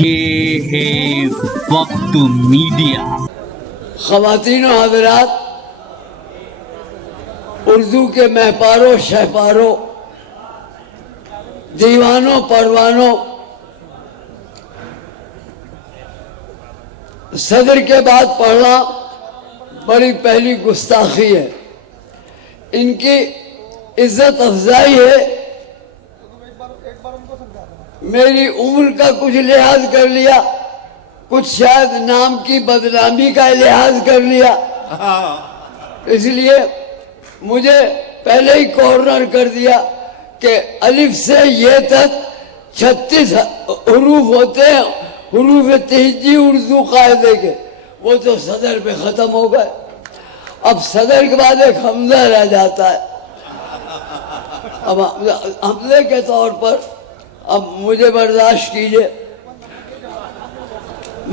یہ ہے وقت میڈیا۔ خواتین و حضرات، اردو کے مہپاروں شہپاروں، دیوانوں پروانوں، صدر کے بعد پڑھنا بڑی پہلی گستاخی ہے۔ ان کی عزت افزائی ہے۔ میری عمر کا کچھ لحاظ کر لیا، کچھ شاید نام کی بدنامی کا لحاظ کر لیا، اس لیے مجھے پہلے ہی کارنر کر دیا کہ الف سے یہ تک 36 حروف ہوتے ہیں، حروف تہجی اردو قاعدے کے، وہ تو صدر پہ ختم ہو گئے۔ اب صدر کے بعد ایک حمزہ رہ جاتا ہے۔ اب حمزے کے طور پر اب مجھے برداشت کیجئے،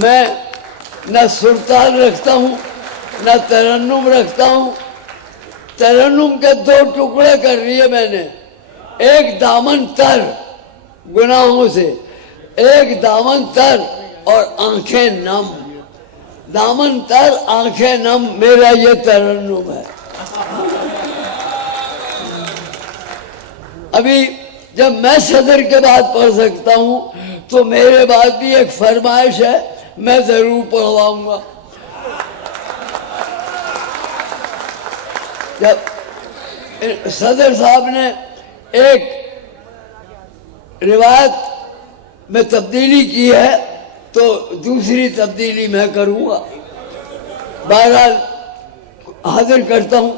میں نہ سلطان رکھتا ہوں نہ ترنم رکھتا ہوں۔ ترنم کے 2 ٹکڑے کر لیے میں نے، ایک دامن تر گناہوں سے، ایک دامن تر اور آنکھیں نم۔ دامن تر آنکھیں نم، میرا یہ ترنم ہے۔ ابھی جب میں صدر کے بعد پڑھ سکتا ہوں تو میرے بعد بھی ایک فرمائش ہے، میں ضرور پڑھواؤں گا۔ جب صدر صاحب نے ایک روایت میں تبدیلی کی ہے تو دوسری تبدیلی میں کروں گا۔ بہرحال حاضر کرتا ہوں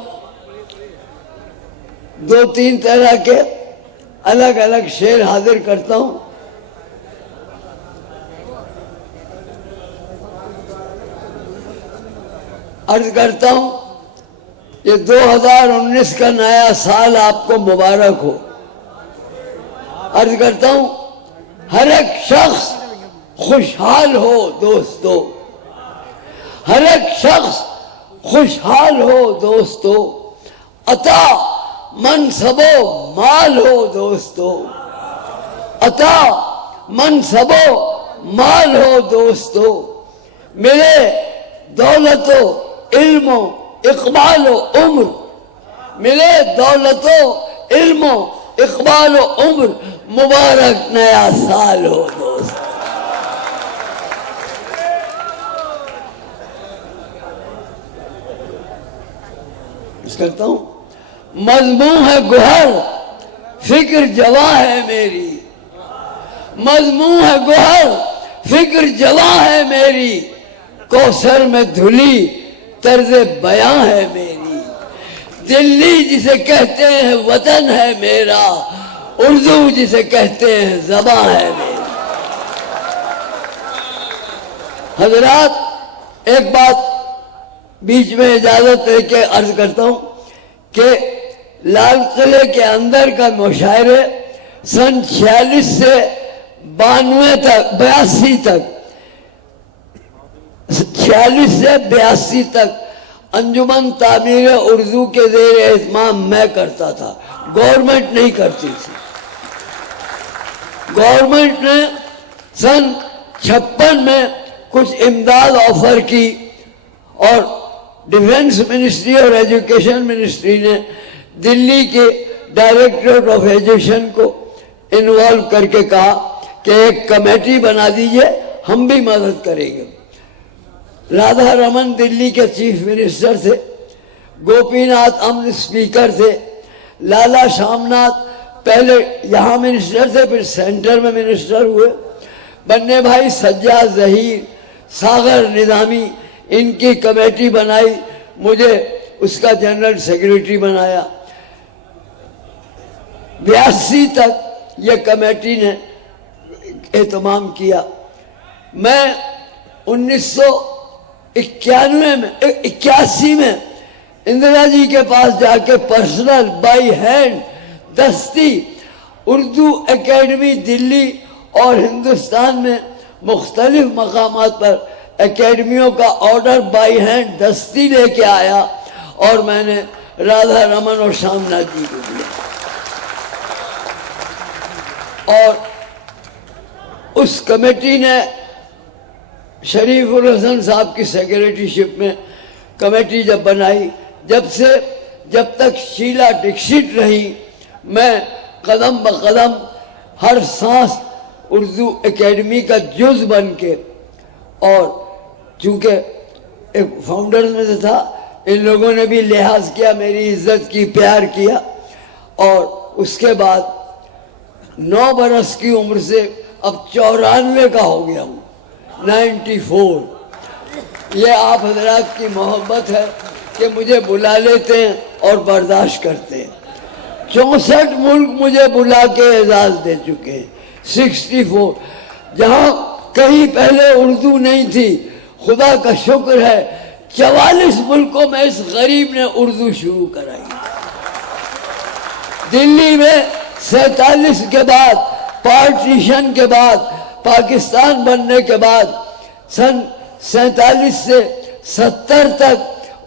2-3 طرح کے الگ الگ شعر حاضر کرتا ہوں۔ عرض کرتا ہوں یہ 2019 کا نیا سال آپ کو مبارک ہو۔ عرض کرتا ہوں ہر ایک شخص خوشحال ہو دوستو، ہر ایک شخص خوشحال ہو دوستو، عطا منصب و مال ہو دوستو، عطا منصب و مال ہو دوستو، ملے دولت و علم و اقبال و عمر، ملے دولت و علم و اقبال و عمر، مبارک نیا سال ہو دوستو۔ اس کرتا ہوں مضمون ہے گوہر فکر جواں ہے میری، مضمون ہے گوہر فکر جواں ہے میری، کوثر میں دھلی طرز بیاں ہے میری، دلی جسے کہتے ہیں وطن ہے میرا، اردو جسے کہتے ہیں زباں ہے میری۔ حضرات ایک بات بیچ میں اجازت لے کے عرض کرتا ہوں کہ لال قلعے کے اندر کا مشاعرے سن 46 سے 92 تک 82 تک 46 سے 82 تک انجمن تعمیر اردو کے زیر اہتمام میں کرتا تھا، گورنمنٹ نہیں کرتی تھی۔ گورنمنٹ نے سن 56 میں کچھ امداد آفر کی اور ڈیفنس منسٹری اور ایجوکیشن منسٹری نے دلی کے ڈائریکٹریٹ آف ایجوکیشن کو انوالو کر کے کہا کہ ایک کمیٹی بنا دیجئے، ہم بھی مدد کریں گے۔ رادھا رمن دلی کے چیف منسٹر تھے، گوپی ناتھ امن اسپیکر تھے، لالا شام ناتھ پہلے یہاں منسٹر تھے پھر سینٹر میں منسٹر ہوئے، بننے بھائی سجاد ظہیر، ساغر نظامی، ان کی کمیٹی بنائی، مجھے اس کا جنرل سیکریٹری بنایا۔ 82 تک یہ کمیٹی نے اہتمام کیا۔ میں 81 میں اندرا جی کے پاس جا کے پرسنل بائی ہینڈ دستی اردو اکیڈمی دلی اور ہندوستان میں مختلف مقامات پر اکیڈمیوں کا آرڈر بائی ہینڈ دستی لے کے آیا اور میں نے رادھا رمن اور شام ناتھ جی کو دیا۔ اور اس کمیٹی نے شریف الحسن صاحب کی سیکریٹری شپ میں کمیٹی جب بنائی، جب تک شیلا ڈکشت رہی، میں قدم بقدم ہر سانس اردو اکیڈمی کا جز بن کے، اور چونکہ ایک فاؤنڈرز میں سے تھا، ان لوگوں نے بھی لحاظ کیا، میری عزت کی، پیار کیا، اور اس کے بعد 9 برس کی عمر سے اب 94 کا ہو گیا ہوں، 94۔ یہ آپ حضرات کی محبت ہے کہ مجھے بلا لیتے ہیں اور برداشت کرتے ہیں۔ 64 ملک مجھے بلا کے اعزاز دے چکے ہیں، 64، جہاں کہیں پہلے اردو نہیں تھی، خدا کا شکر ہے 44 ملکوں میں اس غریب نے اردو شروع کرائی۔ دلی میں 47 کے بعد، پارٹیشن کے بعد، پاکستان بننے کے بعد، سن 47 سے 70 تک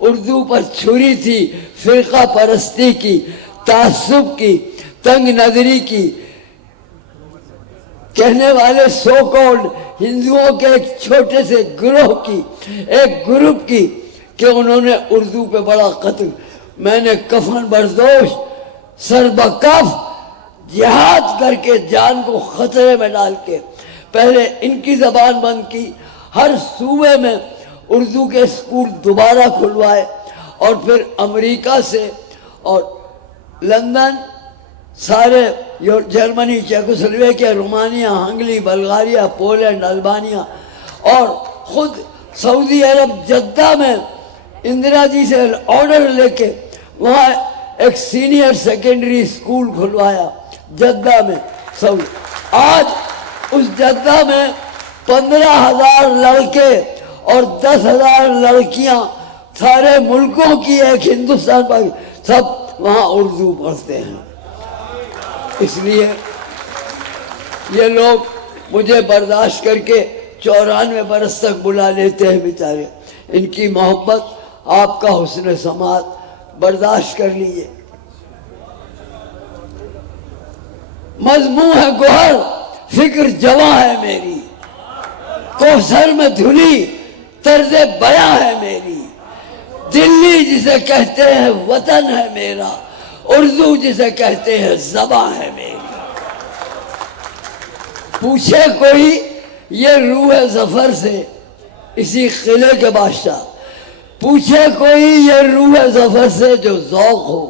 اردو پر چھری تھی، فرقہ پرستی کی، تعصب کی، تنگ نظری کی، کہنے والے سو کالڈ ہندوؤں کے ایک چھوٹے سے گروہ کی، ایک گروپ کی، کہ انہوں نے اردو پہ بڑا قتل۔ میں نے کفن بردوش سر بکف جہاد کر کے، جان کو خطرے میں ڈال کے، پہلے ان کی زبان بند کی، ہر صوبے میں اردو کے اسکول دوبارہ کھلوائے، اور پھر امریکہ سے اور لندن، سارے Germany, Czechoslovakia, Romania, Hungary, Bulgaria, Poland, Albania, اور خود سعودی عرب جدہ میں اندرا جی سے آرڈر لے کے وہاں ایک سینئر سیکنڈری اسکول کھلوایا جدہ میں سعودی۔ آج اس جدہ میں 15,000 لڑکے اور 10,000 لڑکیاں سارے ملکوں کی، ایک ہندوستان پاکستان، سب وہاں اردو پڑھتے ہیں۔ اس لیے یہ لوگ مجھے برداشت کر کے 94 برس تک بلا لیتے ہیں بیچارے۔ ان کی محبت، آپ کا حسن سماعت برداشت کر لیجئے۔ مضمون ہے گوہر، فکر جواں ہے میری، کوثر میں دھلی طرز بیاں ہے میری، دلی جسے کہتے ہیں وطن ہے میرا، اردو جسے کہتے ہیں زبان ہے میری۔ پوچھے کوئی یہ روح ظفر سے، اسی قلعے کے بادشاہ، پوچھے کوئی یہ روح ظفر سے جو ذوق ہو،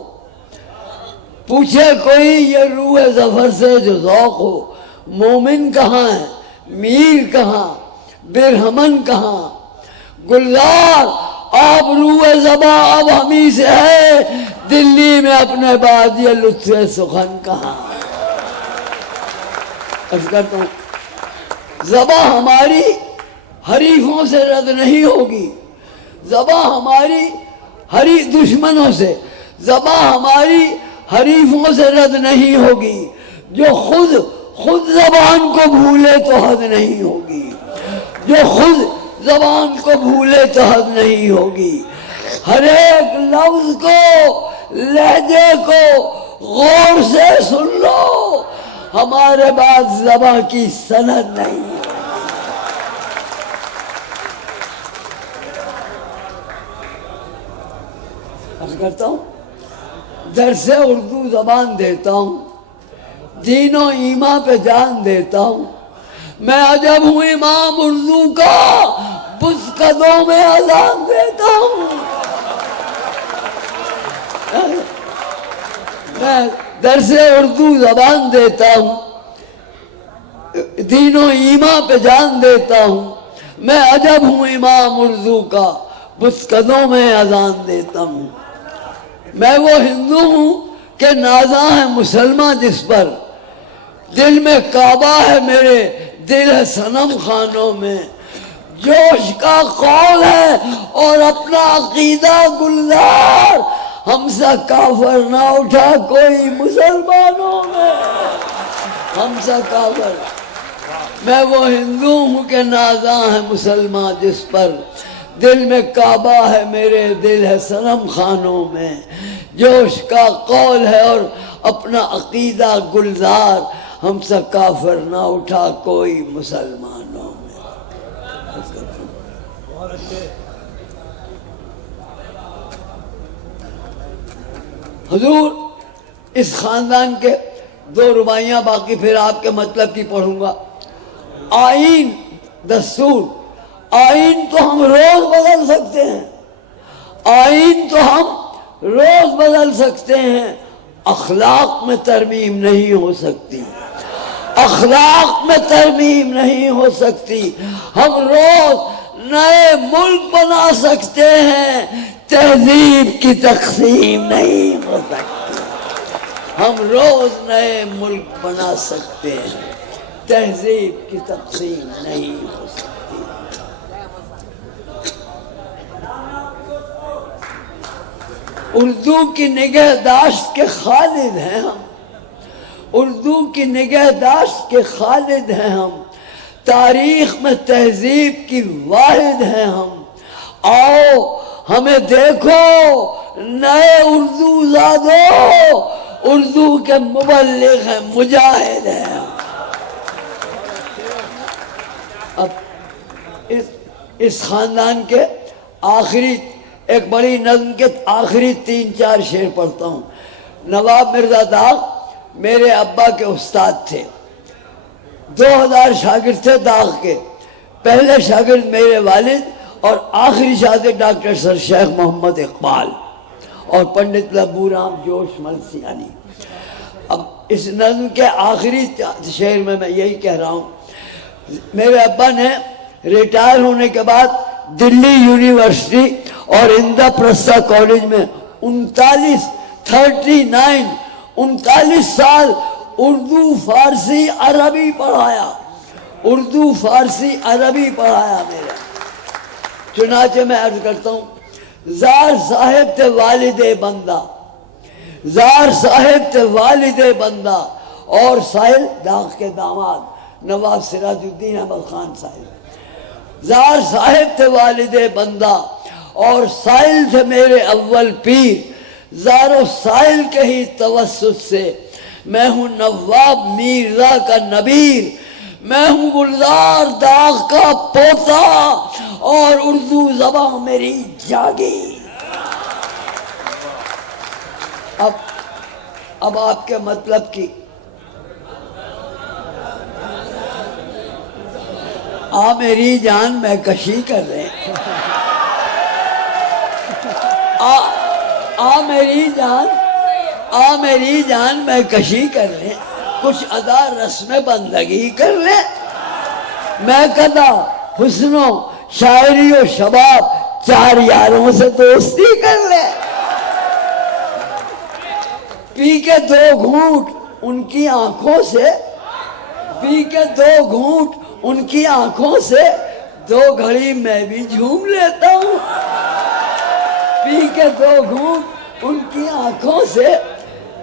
پوچھے کوئی یہ روح ظفر سے جو ذوق ہو، مومن کہاں ہے، میر کہاں، برہمن کہاں، گلزار آپ روح زباں اب ہمیں سے ہے، دلی میں اپنے بعد یہ لطف سخن کہاں۔ عرض کرتا ہوں، زباں ہماری حریفوں سے رد نہیں ہوگی، زباں ہماری دشمنوں سے، زباں ہماری حریفوں سے رد نہیں ہوگی، جو خود زبان کو بھولے تو حد نہیں ہوگی، جو خود زبان کو بھولے تو حد نہیں ہوگی۔ ہر ایک لفظ کو، لہجے کو غور سے سن لو، ہمارے بعد زبان کی سند نہیں۔ عرض کرتا ہوں، درس اردو زبان دیتا ہوں، دین و ایمان پہ جان دیتا ہوں، میں عجب ہوں امام اردو کا، بس قدوں میں اذان دیتا ہوں۔ میں درس اردو زبان دیتا ہوں، دین و ایمان پہ جان دیتا ہوں، میں عجب ہوں امام اردو کا، بس قدوں میں اذان دیتا ہوں۔ میں وہ ہندو ہوں کہ نازاں ہے مسلمان جس پر، دل میں کعبہ ہے میرے، دل ہے صنم خانوں میں، جوش کا قول ہے اور اپنا عقیدہ گلزار، ہم سا کافر نہ اٹھا کوئی مسلمانوں میں، ہم سا کافر۔ میں وہ ہندو ہوں کہ نازاں ہے مسلمان جس پر، دل میں کعبہ ہے میرے، دل ہے صنم خانوں میں، جوش کا قول ہے اور اپنا عقیدہ گلزار، ہم سے کافر نہ اٹھا کوئی مسلمانوں میں. حضور اس خاندان کے 2 رباعیاں باقی پھر آپ کے مطلب کی پڑھوں گا. آئین دستور، آئین تو ہم روز بدل سکتے ہیں، آئین تو ہم روز بدل سکتے ہیں، اخلاق میں ترمیم نہیں ہو سکتی، اخلاق میں ترمیم نہیں ہو سکتی. ہم روز نئے ملک بنا سکتے ہیں، تہذیب کی تقسیم نہیں ہو سکتی. ہم روز نئے ملک بنا سکتے ہیں، تہذیب کی تقسیم نہیں ہو سکتی. اردو کی نگہداشت کے خالد ہیں ہم، اردو کی نگہداشت کے خالد ہیں ہم، تاریخ میں تہذیب کی واحد ہیں ہم. آؤ ہمیں دیکھو نئے اردو زادو، اردو کے مبلغ ہیں، مجاہد ہیں ہم. اب اس خاندان کے آخری ایک بڑی نظم کے آخری 3-4 شعر پڑھتا ہوں. نواب مرزا داغ میرے ابا کے استاد تھے. 2000 شاگرد تھے داغ کے. پہلے شاگرد میرے والد اور آخری شاگرد ڈاکٹر سر شیخ محمد اقبال اور پنڈت لبو رام جوش ملسیانی. اب اس نظم کے آخری شعر میں یہی کہہ رہا ہوں. میرے ابا نے ریٹائر ہونے کے بعد دلی یونیورسٹی اور اندہ پرستہ کالج میں 39 سال اردو فارسی عربی پڑھایا، اردو فارسی عربی پڑھایا میرا. چنانچہ میں عرض کرتا ہوں، زار صاحب تھے والد بندہ، زار صاحب تھے والد بندہ، اور ساحل داغ کے داماد نواب سراج الدین احمد خان صاحب. زار صاحب تھے والد بندہ اور سائل تھے میرے اول پیر. زار و سائل کے ہی توسط سے میں ہوں نواب میرزا کا نبیر. میں ہوں گلزار داغ کا پوتا اور اردو زبان میری جاگی. اب آپ کے مطلب کی آ میری جان میں کشی کر رہے ہیں، آ میری جان میں کشی کر لیں، کچھ ادا رسم بندگی کر لیں. میں کہتا حسن و شاعری و شباب 4 یاروں سے دوستی کر لیں. پی کے 2 گھونٹ ان کی آنکھوں سے، پی کے 2 گھونٹ ان کی آنکھوں سے 2 گھڑی میں بھی جھوم لیتا ہوں. پی کے 2 گھونٹ ان کی آنکھوں سے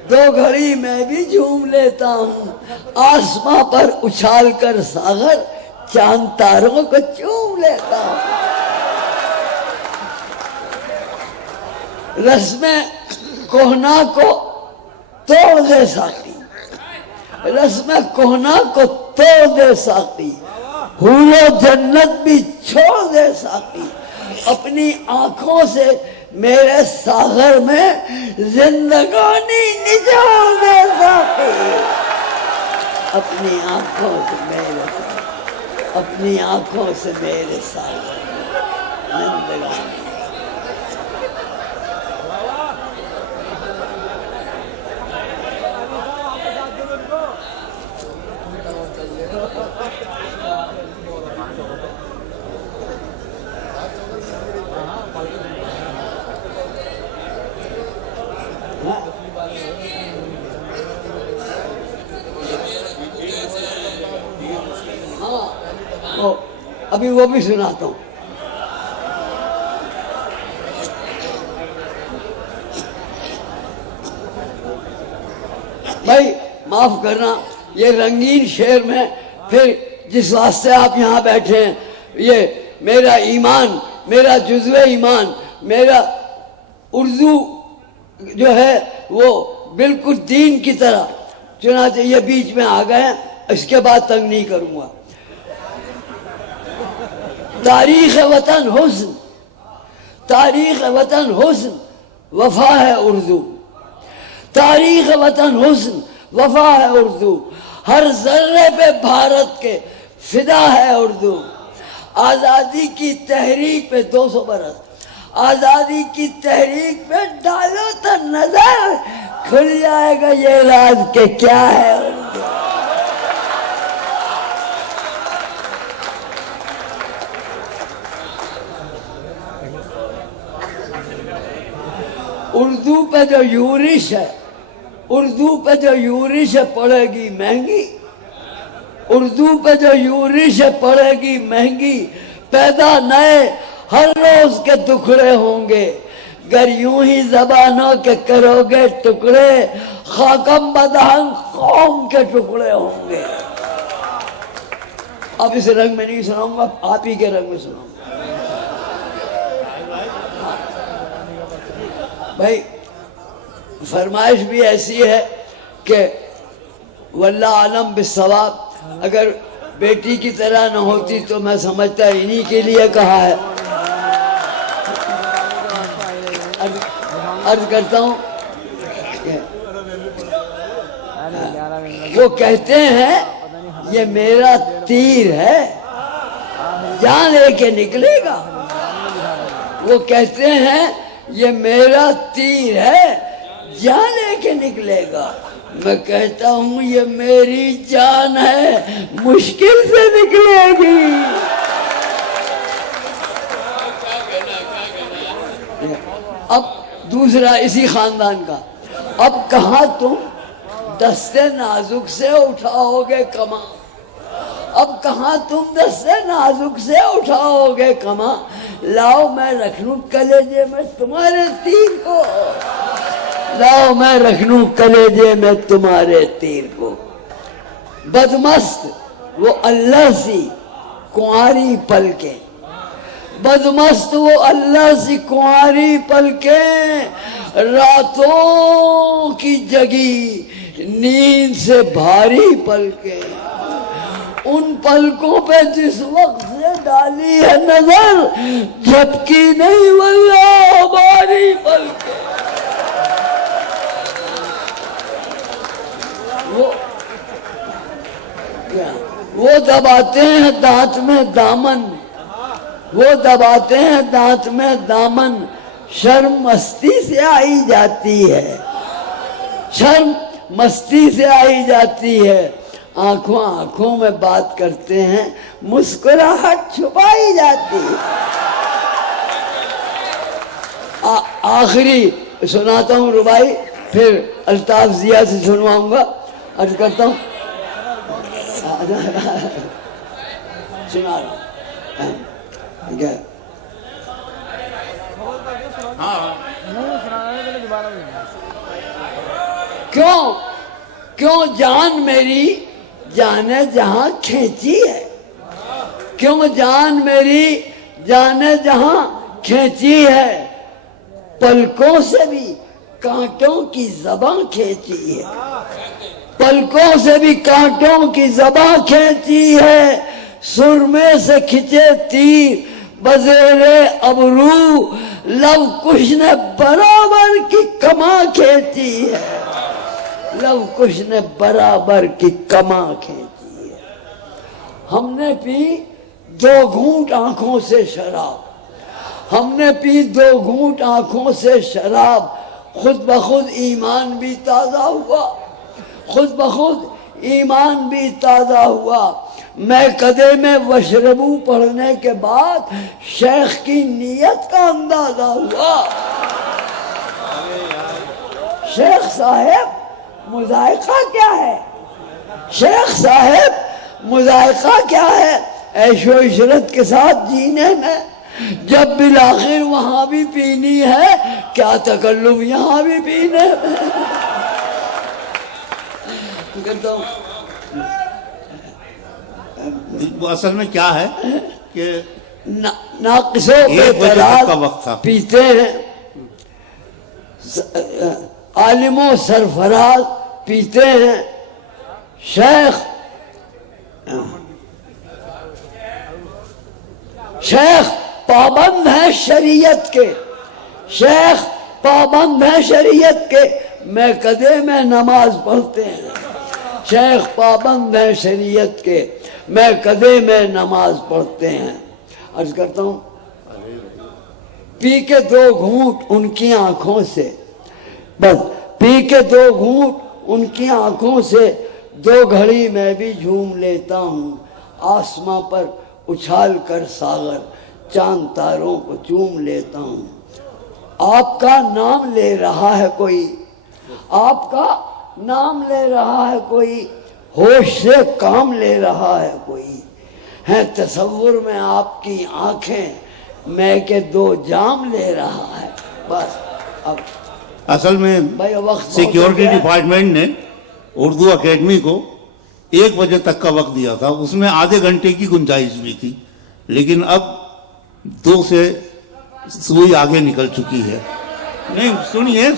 2 گھڑی میں بھی جھوم لیتا ہوں. آسماں پر اچھال کر ساغر چاند تاروں کو چوم لیتا ہوں. رسم کوہنا کو توڑ دے ساقی، رسم کوہنا کو توڑ دے ساقی، حور و جنت بھی چھوڑ دے ساقی. اپنی آنکھوں سے میرے ساغر میں زندگانی نچوڑ دے ساقی. اپنی آنکھوں سے میرے ساغر، اپنی آنکھوں سے میرے ساغر زندگانی. ابھی وہ بھی سناتا ہوں. بھائی معاف کرنا، یہ رنگین شعر میں پھر جس واسطے آپ یہاں بیٹھے ہیں، یہ میرا ایمان، میرا جزو ایمان، میرا اردو جو ہے وہ بالکل دین کی طرح چنانچہ یہ بیچ میں آ گئے، اس کے بعد تنگ نہیں کروں گا۔ تاریخ وطن حسن، تاریخ وطن حسن وفا ہے اردو، تاریخ وطن حسن وفا ہے اردو، ہر ذرے پہ بھارت کے فدا ہے اردو۔ آزادی کی تحریک پہ 200 برس، آزادی کی تحریک پہ ڈالو تو نظر، کھل جائے گا یہ راز کہ کیا ہے اردو۔ اردو پہ جو یورش ہے، اردو پہ جو یورش ہے پڑے گی مہنگی، اردو پہ جو یورش ہے پڑے گی مہنگی، پیدا نئے ہر روز کے ٹکڑے ہوں گے، گر یوں ہی زبانوں کے کرو گے ٹکڑے، خاکم بدہن قوم کے ٹکڑے ہوں گے۔ اب اس رنگ میں نہیں سناؤں گا، آپ ہی کے رنگ میں سناؤں گا۔ بھائی فرمائش بھی ایسی ہے کہ واللہ عالم بالصواب، اگر بیٹی کی طرح نہ ہوتی تو میں سمجھتا انہی کے لیے کہا ہے۔ عرض کرتا ہوں کہ وہ کہتے ہیں یہ میرا تیر ہے جان لے کے نکلے گا، وہ کہتے ہیں یہ میرا تیر ہے جان لے کے نکلے گا، میں کہتا ہوں یہ میری جان ہے مشکل سے نکلے گی۔ اب دوسرا اسی خاندان کا، اب کہاں تم دستے نازک سے اٹھاؤ گے کماں، اب کہاں تم دستے نازک سے اٹھاؤ گے کماں، لاؤ میں رکھ لوں کلیجے میں تمہارے تیر کو، لاؤ میں رکھ لوں کلیجے میں تمہارے تیر کو۔ بدمست وہ اللہ سی کنواری پلکیں، بدمست وہ اللہ سی کنواری پلکیں، راتوں کی جگی نیند سے بھاری پلکیں، ان پلکوں پہ جس وقت سے ڈالی ہے نظر جھپکی نہیں واللہ ہماری پلکیں۔ وہ دباتے ہیں دانت میں دامن، وہ دباتے ہیں دانت میں دامن، شرم مستی سے آئی جاتی ہے، شرم مستی سے آئی جاتی ہے، آنکھوں آنکھوں میں بات کرتے ہیں مسکراہٹ چھپائی جاتی ہے۔ آخری سناتا ہوں ربائی، پھر الطاف ضیاء سے سنواؤں گا، عرض کرتا ہوں سنا رہا ہوں۔ کیوں جان میری جانے جہاں کھینچی ہے، کیوں جان میری جانے جہاں کھینچی ہے، پلکوں سے بھی کانٹوں کی زبان کھینچی ہے، پلکوں سے بھی کانٹوں کی زبان کھینچی ہے، سرمے سے کھچے تیر بزیر ابرو، لب کش نے برابر کی کماں کھینچی ہے، لب کش نے برابر کی کماں کھینچی ہے۔ ہم نے پی 2 گھونٹ آنکھوں سے شراب، ہم نے پی 2 گھونٹ آنکھوں سے شراب، خود بخود ایمان بھی تازہ ہوا، خود بخود ایمان بھی تازہ ہوا، میں قدے میں وشربو پڑھنے کے بعد شیخ کی نیت کا اندازہ ہوا۔ شیخ صاحب مذائقہ کیا ہے، شیخ صاحب مذائقہ کیا ہے عیش و عشرت کے ساتھ جینے میں، جب بالآخر وہاں بھی پینی ہے کیا تکلف یہاں بھی پینے میں۔ کرتا ہوں وہ اصل میں کیا ہے کہ ناقصوں پہ تراز پیتے ہیں، عالم و سرفراز پیتے ہیں، شیخ پابند ہیں شریعت کے، شیخ پابند ہیں شریعت کے، میں قدے میں نماز پڑھتے ہیں، شیخ پابند ہیں شریعت کے، میں قدے میں نماز پڑھتے ہیں۔ عرض کرتا ہوں، پی کے 2 گھونٹ ان کی آنکھوں سے، بس پی کے 2 گھونٹ ان کی آنکھوں سے 2 گھڑی میں بھی جھوم لیتا ہوں، آسماں پر اچھال کر ساغر چاند تاروں کو چوم لیتا ہوں۔ آپ کا نام لے رہا ہے کوئی، آپ کا نام لے رہا ہے کوئی، ہوش سے کام لے رہا ہے کوئی، ہے تصور میں آپ کی آنکھیں، میں کہ 2 جام لے رہا ہے۔ بس اب اصل میں بھائی وقت سیکیورٹی ڈپارٹمنٹ نے اردو اکیڈمی کو 1 بجے تک کا وقت دیا تھا، اس میں آدھے گھنٹے کی گنجائش بھی تھی، لیکن اب 2 سے سوئی آگے نکل چکی ہے۔ نہیں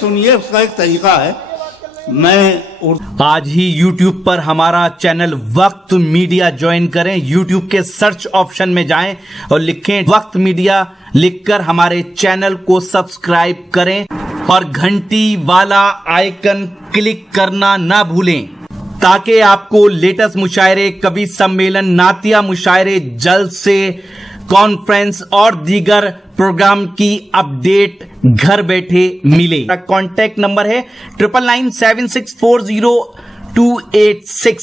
سنیے اس کا ایک طریقہ ہے۔ میں آج ہی یوٹیوب پر ہمارا چینل وقت میڈیا جوائن کریں، یوٹیوب کے سرچ آپشن میں جائیں اور لکھیں وقت میڈیا، لکھ کر ہمارے چینل کو سبسکرائب کریں اور گھنٹی والا آئیکن کلک کرنا نہ بھولیں تاکہ آپ کو لیٹسٹ مشاعرے، کوی سمیلن، نعتیہ مشاعرے، جلسے، کانفرنس اور دیگر پروگرام کی اپڈیٹ گھر بیٹھے ملے۔ کانٹیکٹ نمبر ہے 9997640286۔